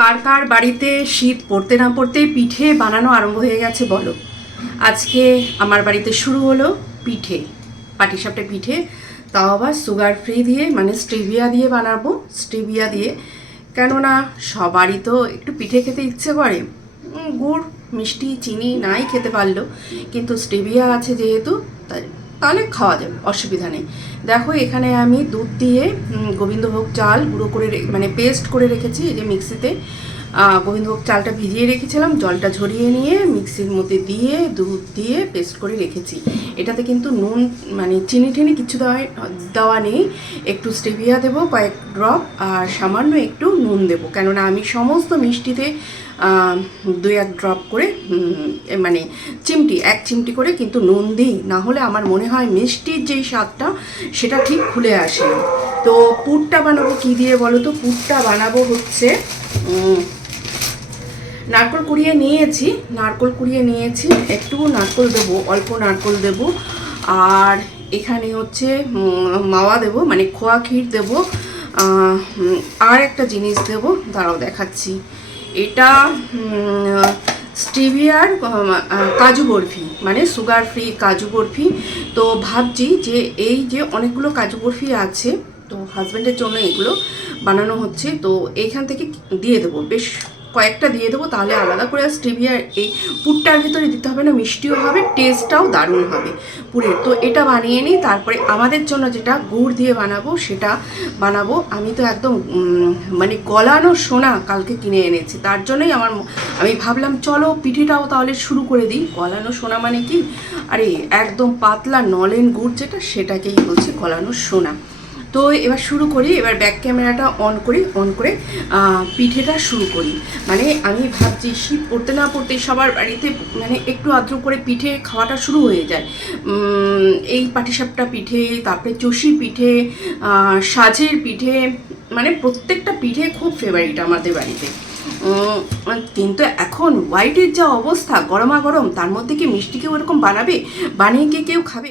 কার কার বাড়িতে শীত পড়তে না পড়তেই পিঠে বানানো আরম্ভ হয়ে গেছে, বলো। আজকে আমার বাড়িতে শুরু হলো পিঠে, পাটিসাপটা পিঠে। তাও আবার সুগার ফ্রি দিয়ে মানে স্টেভিয়া দিয়ে বানাবো স্টেভিয়া দিয়ে। কেননা সবারই তো একটু পিঠে খেতে ইচ্ছে করে। গুড়, মিষ্টি, চিনি নাই খেতে পারল কিন্তু স্টেভিয়া আছে যেহেতু, তাই তাহলে খাওয়া যাবে, অসুবিধা নেই। দেখো, এখানে আমি দুধ দিয়ে গোবিন্দভোগ চাল গুঁড়ো করে মানে পেস্ট করে রেখেছি, এই যে মিক্সিতে গোবিন্দভোগ চালটা ভিজিয়ে রেখেছিলাম, জলটা ঝরিয়ে নিয়ে মিক্সির মধ্যে দিয়ে, দুধ দিয়ে পেস্ট করে রেখেছি। এটাতে কিন্তু নুন মানে চিনি টিনি কিছু দেওয়া দেওয়া নেই। একটু স্টেভিয়া দেবো, কয়েক ড্রপ, আর সামান্য একটু নুন দেবো। কেননা আমি সমস্ত মিষ্টিতে দুই এক ড্রপ করে মানে চিমটি, এক চিমটি করে কিন্তু নুন দিই। না হলে আমার মনে হয় মিষ্টির যেই স্বাদটা, সেটা ঠিক খুলে আসে তো পুরটা বানাবো কী দিয়ে বলো তো? পুরটা বানাবো হচ্ছে নারকল কুড়িয়ে নিয়েছি, নারকল কুড়িয়ে নিয়েছি একটু নারকল দেবো, অল্প নারকল দেবো। আর এখানে হচ্ছে মাওয়া দেবো মানে খোয়া ক্ষীর দেবো। আর একটা জিনিস দেবো, দাঁড়াও দেখাচ্ছি। এটা স্টিভিয়ার কাজু বরফি মানে সুগার ফ্রি কাজু বরফি। তো ভাবছি যে এই যে অনেকগুলো কাজু বরফি আছে, তো হাজব্যান্ডের জন্য এগুলো বানানো হচ্ছে, তো এইখান থেকে দিয়ে দেবো। বেশ কয়েকটা দিয়ে দেবো, তাহলে আলাদা করে স্টেভিয়ার এই পুরটার ভিতরে দিতে হবে না, মিষ্টিও হবে টেস্টটাও দারুণ হবে পুরের। তো এটা বানিয়ে নিই, তারপরে আমাদের জন্য যেটা গুড় দিয়ে বানাবো, সেটা বানাবো। আমি তো একদম মানে গলানো সোনা কালকে কিনে এনেছি, তার জন্যই আমার আমি ভাবলাম চলো পিঠেটাও তাহলে শুরু করে দিই। গলানো সোনা মানে কি? আরে, একদম পাতলা নলেন গুড় যেটা, সেটাকেই বলছি গলানো সোনা। তো এবার শুরু করি, এবার ব্যাক ক্যামেরাটা অন করি অন করে পিঠেটা শুরু করি। মানে আমি ভাবছি শীত পড়তে না পড়তে সবার বাড়িতে মানে একটু আদ্র করে পিঠে খাওয়াটা শুরু হয়ে যায়। এই পাটিসাপটা পিঠে, তারপরে চষি পিঠে সাজের পিঠে মানে প্রত্যেকটা পিঠে খুব ফেভারিট আমাদের বাড়িতে। কিন্তু এখন হোয়াইটের যা অবস্থা, গরমা গরম, তার মধ্যে কি মিষ্টি কেউ এরকম বানাবে? বানিয়ে কে কেউ খাবে?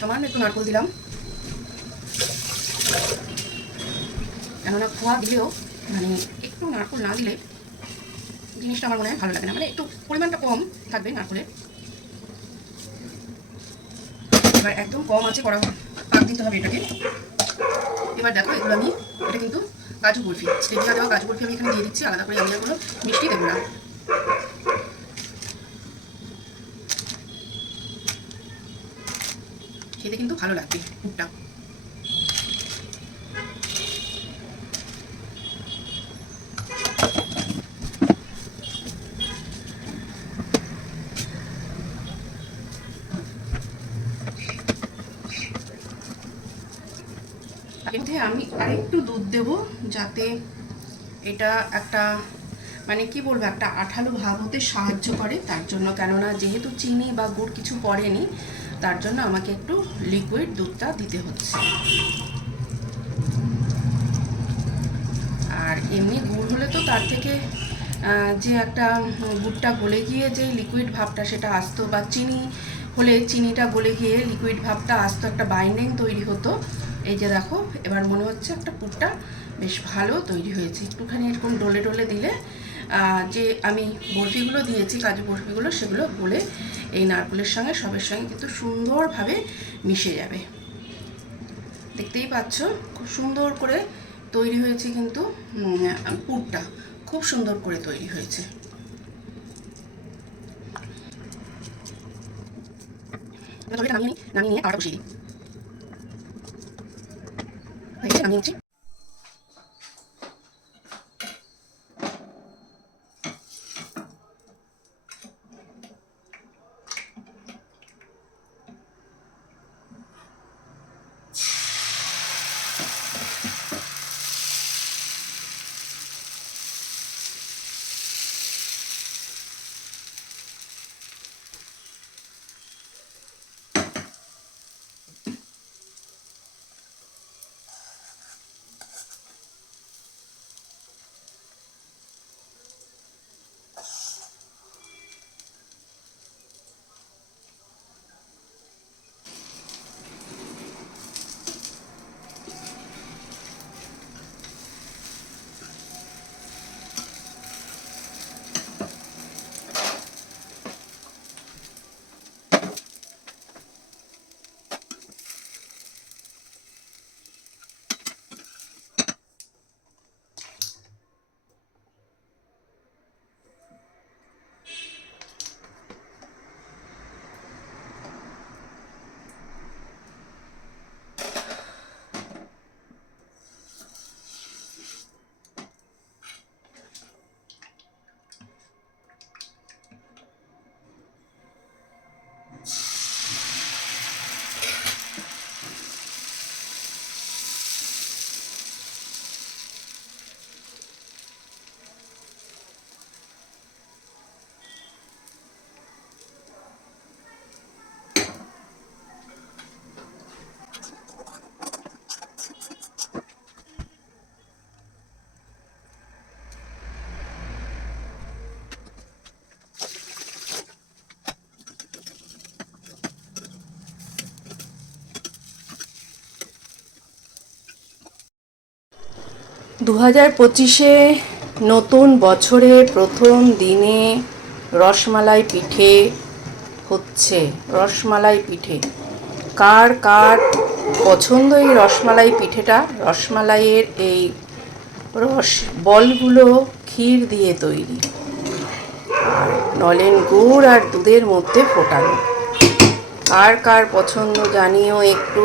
সামান্য একটু নারকল দিলাম। কেননা খোয়া দিলেও মানে একটু নারকল না দিলে জিনিসটা আমার মনে হয় ভালো লাগে না। মানে একটু পরিমাণটা কম থাকবে নারকলের এবার একদম কম আছে করা পাক দিতে হবে এটাকে। এবার দেখো, এগুলো আমি, এটা কিন্তু কাজু বরফি। স্টেভিয়া দেওয়া কাজু বরফি আমি এখানে দিয়ে দিচ্ছি, আলাদা করে আমি কোনো মিষ্টি দেবো না। খেতে কিন্তু ভালো লাগবে পুরটা। আমি আরেকটু দুধ দেব যাতে এটা একটা মানে কি বলব, একটা আঠালো ভাব হতে সাহায্য করে। তার জন্য কেননা, যেহেতু চিনি বা গুড় কিছু পড়েনি, তার জন্য আমাকে একটু লিকুইড দুধটা দিতে হচ্ছে। আর এমনি গুড় হলে তো তার থেকে যে একটা গুড়টা গলে গিয়ে যে লিকুইড ভাবটা, সেটা আসতো বা চিনি হলে চিনিটা গলে গিয়ে লিকুইড ভাবটা আসতো, একটা বাইন্ডিং তৈরি হতো। এই যে দেখো, এবার মনে হচ্ছে একটা পুরটা বেশ ভালো তৈরি হয়েছে। একটুখানি এরকম ডলে ডলে দিলে যে আমি বরফিগুলো দিয়েছি, কাজু বরফিগুলো, সেগুলো গলে এই নারকেলের সঙ্গে সবের সঙ্গে কিন্তু সুন্দরভাবে মিশে যাবে। দেখতেই পাচ্ছ, খুব সুন্দর করে তৈরি হয়েছে কিন্তু পুরটা। খুব সুন্দর করে তৈরি হয়েছে। নামিয়ে নিয়ে আটা বসিয়ে দিই। নামিয়ে নিচ্ছি। দু হাজার পঁচিশে নতুন বছরের প্রথম দিনে রসমালাই পিঠে হচ্ছে। রসমালাই পিঠে। কার কার পছন্দ এই রসমালাই পিঠেটা? রসমালাইয়ের এই রস, বলগুলো ক্ষীর দিয়ে তৈরি। আর নলেন গুড় আর দুধের মধ্যে ফোটানো। কার কার পছন্দ জানিও একটু।